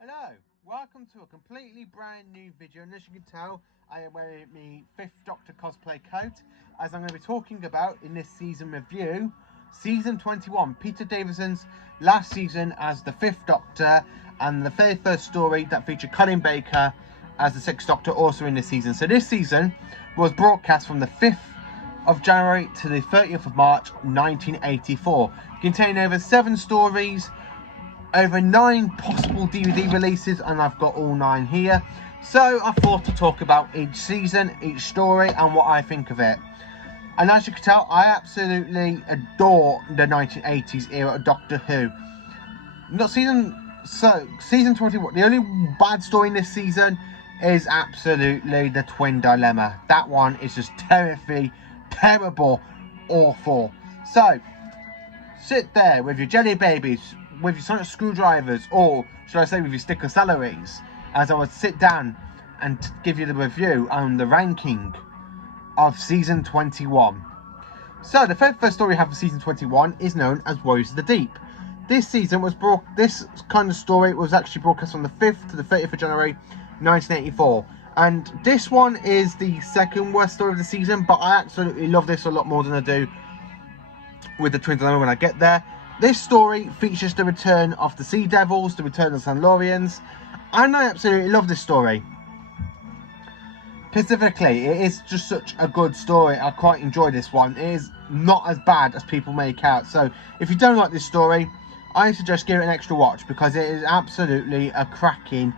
Hello, welcome to a completely brand new video, and as you can tell, I am wearing my 5th Doctor cosplay coat, as I'm going to be talking about in this season review, Season 21, Peter Davison's last season as the 5th Doctor, and the very first story that featured Colin Baker as the 6th Doctor also in this season. So this season was broadcast from the 5th of January to the 30th of March 1984, containing over 7 stories, over 9 possible DVD releases, and I've got all 9 here. So I thought to talk about each season, each story, and what I think of it. And as you can tell, I absolutely adore the 1980s era of Doctor Who. Season 21, the only bad story in this season is absolutely the twin dilemma. That one is just terrible, awful. So sit there with your jelly babies, with your sonic screwdrivers, or should I say with your sticker salaries, as I would sit down and give you the review on the ranking of Season 21. So the very first story we have for Season 21 is known as Warriors of the Deep. This kind of story was actually broadcast from the 5th to the 30th of January 1984. And this one is the second worst story of the season, but I absolutely love this a lot more than I do with the Twin Dilemma when I get there. This story features the return of the Sea Devils, the return of the Sandlorians, and I absolutely love this story. Specifically, it is just such a good story. I quite enjoy this one. It is not as bad as people make out. So if you don't like this story, I suggest give it an extra watch, because it is absolutely a cracking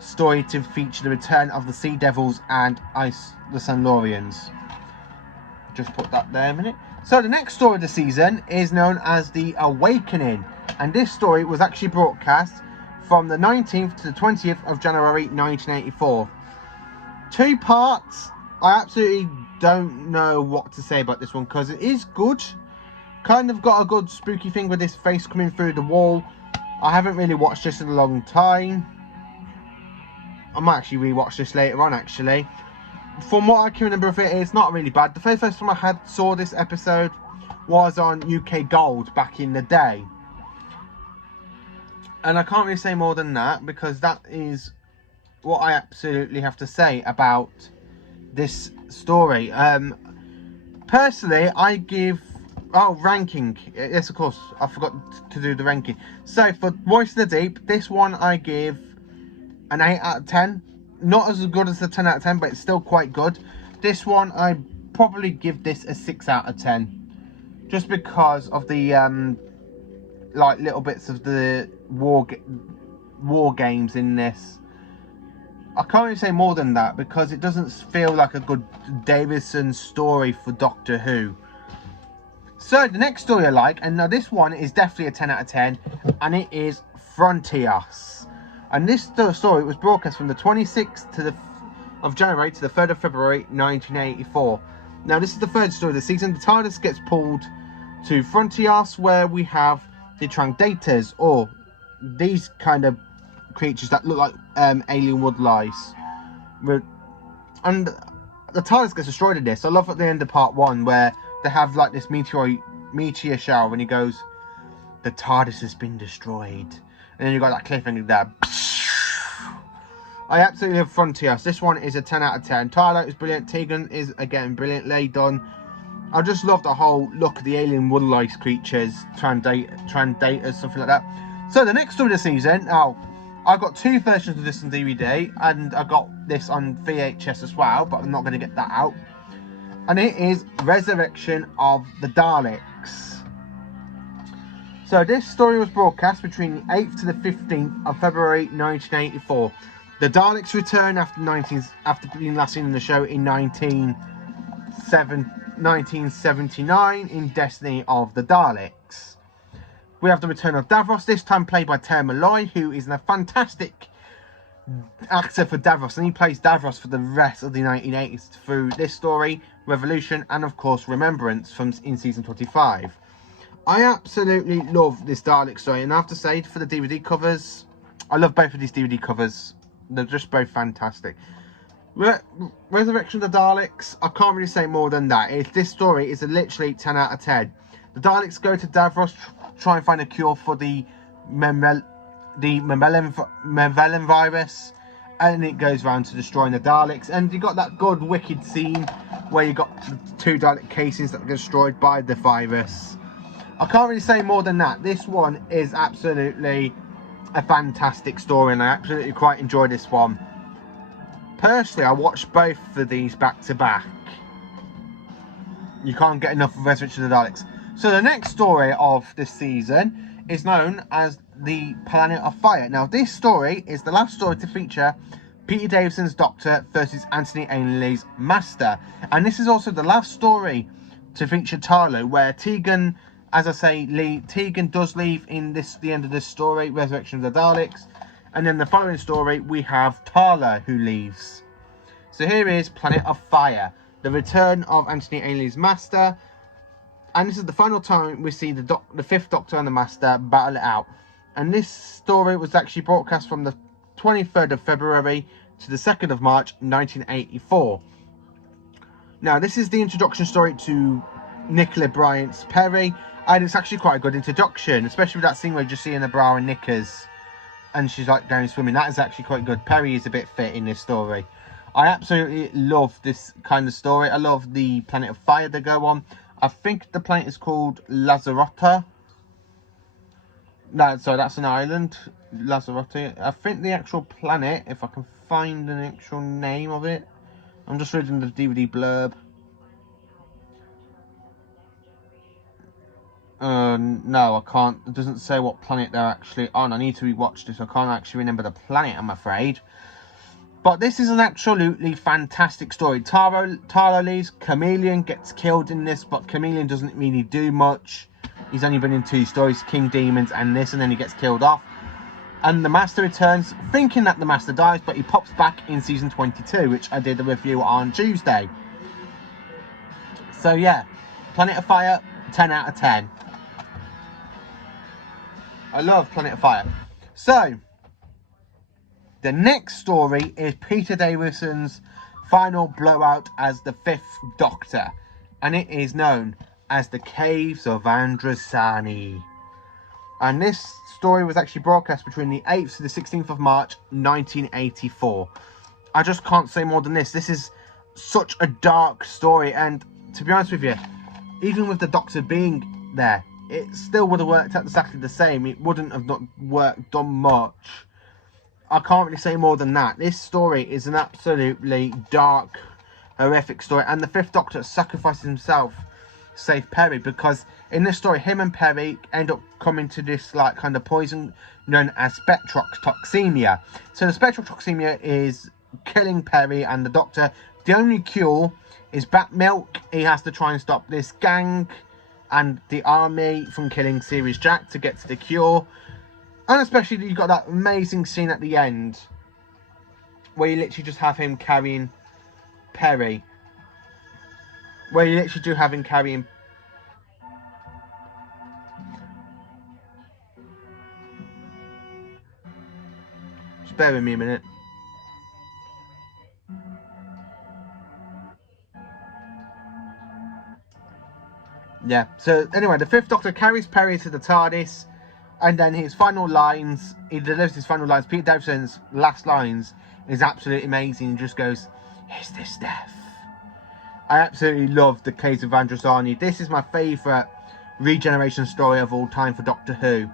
story to feature the return of the Sea Devils and the Sandlorians. Just put that there a minute. So the next story of the season is known as The Awakening, and this story was actually broadcast from the 19th to the 20th of January 1984. 2 parts. I absolutely don't know what to say about this one, because it is good. Kind of got a good spooky thing with this face coming through the wall. I haven't really watched this in a long time. I might actually rewatch this later on, actually. From what I can remember of it, it's not really bad. The very first time I saw this episode was on UK Gold back in the day. And I can't really say more than that, because that is what I absolutely have to say about this story. Personally, I give... Oh, ranking. Yes, of course. I forgot to do the ranking. So, for Voice of the Deep, this one I give an 8 out of 10. Not as good as the 10 out of 10, but it's still quite good. This one, I probably give this a 6 out of 10. Just because of the, like, little bits of the war games in this. I can't really say more than that, because it doesn't feel like a good Davison story for Doctor Who. So, the next story I like, and now this one is definitely a 10 out of 10, and it is Frontios. And this story was broadcast from the 26th of January to the 3rd of February 1984. Now, this is the third story of the season. The TARDIS gets pulled to Frontios, where we have the Trangdators, or these kind of creatures that look like alien wood lice. And the TARDIS gets destroyed in this. I love at the end of part 1 where they have like this meteor shower when he goes, "The TARDIS has been destroyed." And then you got that cliffhanger there. I absolutely love Frontios. This one is a 10 out of 10. Twilight is brilliant. Tegan is, again, brilliantly done. I just love the whole look of the alien wood lice creatures, Trandators, something like that. So the next story of the season, I got 2 versions of this on DVD, and I got this on VHS as well, but I'm not going to get that out. And it is Resurrection of the Daleks. So this story was broadcast between the 8th to the 15th of February 1984. The Daleks return after being last seen in the show in 1979 in Destiny of the Daleks. We have the return of Davros, this time played by Terry Malloy, who is a fantastic actor for Davros, and he plays Davros for the rest of the 1980s through this story, Revolution, and of course Remembrance in Season 25. I absolutely love this Dalek story, and I have to say, for the DVD covers, I love both of these DVD covers. They're just both fantastic. Resurrection of the Daleks, I can't really say more than that. This story is literally 10 out of 10. The Daleks go to Davros, try and find a cure for the the mammalian virus, and it goes around to destroying the Daleks. And you got that good wicked scene where you got 2 Dalek casings that were destroyed by the virus. I can't really say more than that. This one is absolutely a fantastic story, and I absolutely quite enjoy this one. Personally, I watched both of these back to back. You can't get enough of Resurrection of the Daleks. So the next story of this season is known as the Planet of Fire. Now, this story is the last story to feature Peter Davison's Doctor versus Anthony Ainley's Master. And this is also the last story to feature Tarlo, where Tegan, as I say, Tegan does leave in the end of this story, Resurrection of the Daleks. And then the following story, we have Tarlo who leaves. So here is Planet of Fire, the return of Anthony Ainley's Master. And this is the final time we see the 5th Doctor and the Master battle it out. And this story was actually broadcast from the 23rd of February to the 2nd of March 1984. Now, this is the introduction story to Nicola Bryant's Perry. And it's actually quite a good introduction, especially with that scene where you just see in the bra and knickers. And she's like going swimming. That is actually quite good. Perry is a bit fit in this story. I absolutely love this kind of story. I love the Planet of Fire they go on. I think the planet is called Lazarotta. No, sorry, that's an island. Lazarotta. I think the actual planet, if I can find an actual name of it. I'm just reading the DVD blurb. No, I can't. It doesn't say what planet they're actually on. I need to rewatch this. I can't actually remember the planet, I'm afraid. But this is an absolutely fantastic story. Taro leaves. Chameleon gets killed in this, but Chameleon doesn't really do much. He's only been in 2 stories, King Demons and this, and then he gets killed off. And the Master returns, thinking that the Master dies, but he pops back in season 22, which I did a review on Tuesday. So yeah, Planet of Fire, 10 out of 10. I love Planet of Fire. So, the next story is Peter Davison's final blowout as the 5th Doctor. And it is known as the Caves of Andrasani. And this story was actually broadcast between the 8th to the 16th of March 1984. I just can't say more than this. This is such a dark story. And to be honest with you, even with the Doctor being there, it still would have worked out exactly the same. It wouldn't have done much. I can't really say more than that. This story is an absolutely dark, horrific story. And the 5th Doctor sacrifices himself to save Perry. Because in this story, him and Perry end up coming to this like kind of poison known as spectrotoxemia. So the spectrotoxemia is killing Perry and the Doctor. The only cure is bat milk. He has to try and stop this gang and the army from killing Sirius Jack to get to the cure. And especially you've got that amazing scene at the end where you literally just have him carrying Perry. Where you literally do have him carrying... Just bear with me a minute. Yeah, so anyway, the 5th Doctor carries Perry to the TARDIS. And then his final lines, he delivers his final lines. Peter Davison's last lines is absolutely amazing. He just goes, "Is this death?" I absolutely love the Caves of Andrasani. This is my favourite regeneration story of all time for Doctor Who.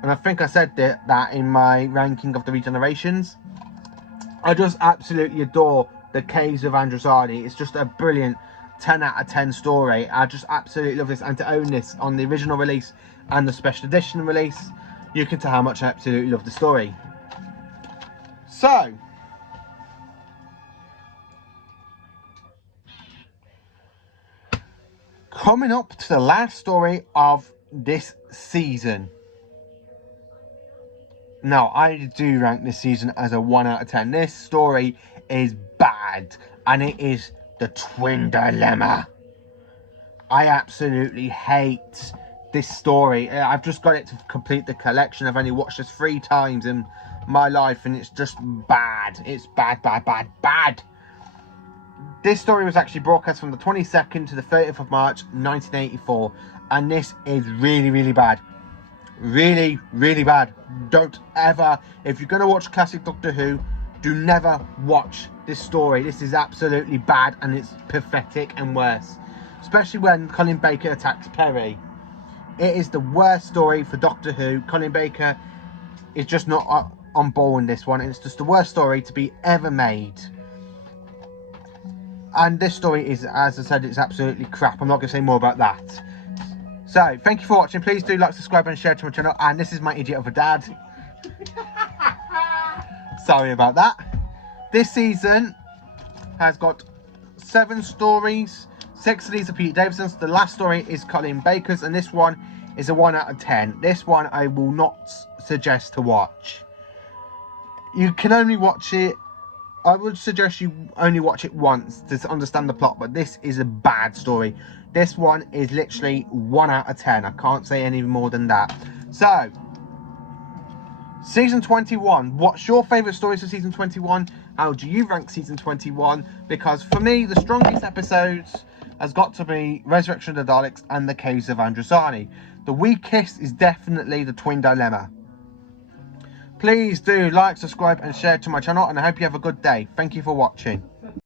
And I think I said that in my ranking of the regenerations. I just absolutely adore the Caves of Andrasani. It's just a brilliant 10 out of 10 story. I just absolutely love this. And to own this on the original release and the special edition release, you can tell how much I absolutely love the story. So, coming up to the last story of this season. Now, I do rank this season as a 1 out of 10. This story is bad, and it is the Twin Dilemma. I absolutely hate this story. I've just got it to complete the collection. I've only watched this 3 times in my life, and it's just bad. It's bad, bad, bad, bad. This story was actually broadcast from the 22nd to the 30th of March 1984, and this is really, really bad. really, really bad. Don't ever, if you're going to watch classic Doctor Who, do never watch this story. This is absolutely bad, and it's pathetic and worse. Especially when Colin Baker attacks Perry. It is the worst story for Doctor Who. Colin Baker is just not on board in this one. It's just the worst story to be ever made. And this story is, as I said, it's absolutely crap. I'm not going to say more about that. So, thank you for watching. Please do like, subscribe and share to my channel. And this is my idiot of a dad. Sorry about that. This season has got 7 stories. 6 of these are Peter Davison's. The last story is Colin Baker's. And this one is a 1 out of 10. This one I will not suggest to watch. You can only watch it. I would suggest you only watch it once to understand the plot, but this is a bad story. This one is literally 1 out of 10. I can't say any more than that. So, season 21. What's your favourite stories of season 21? How do you rank season 21? Because for me, the strongest episodes has got to be Resurrection of the Daleks and the Caves of Andrasani. The weakest is definitely the Twin Dilemma. Please do like, subscribe and share to my channel, and I hope you have a good day. Thank you for watching.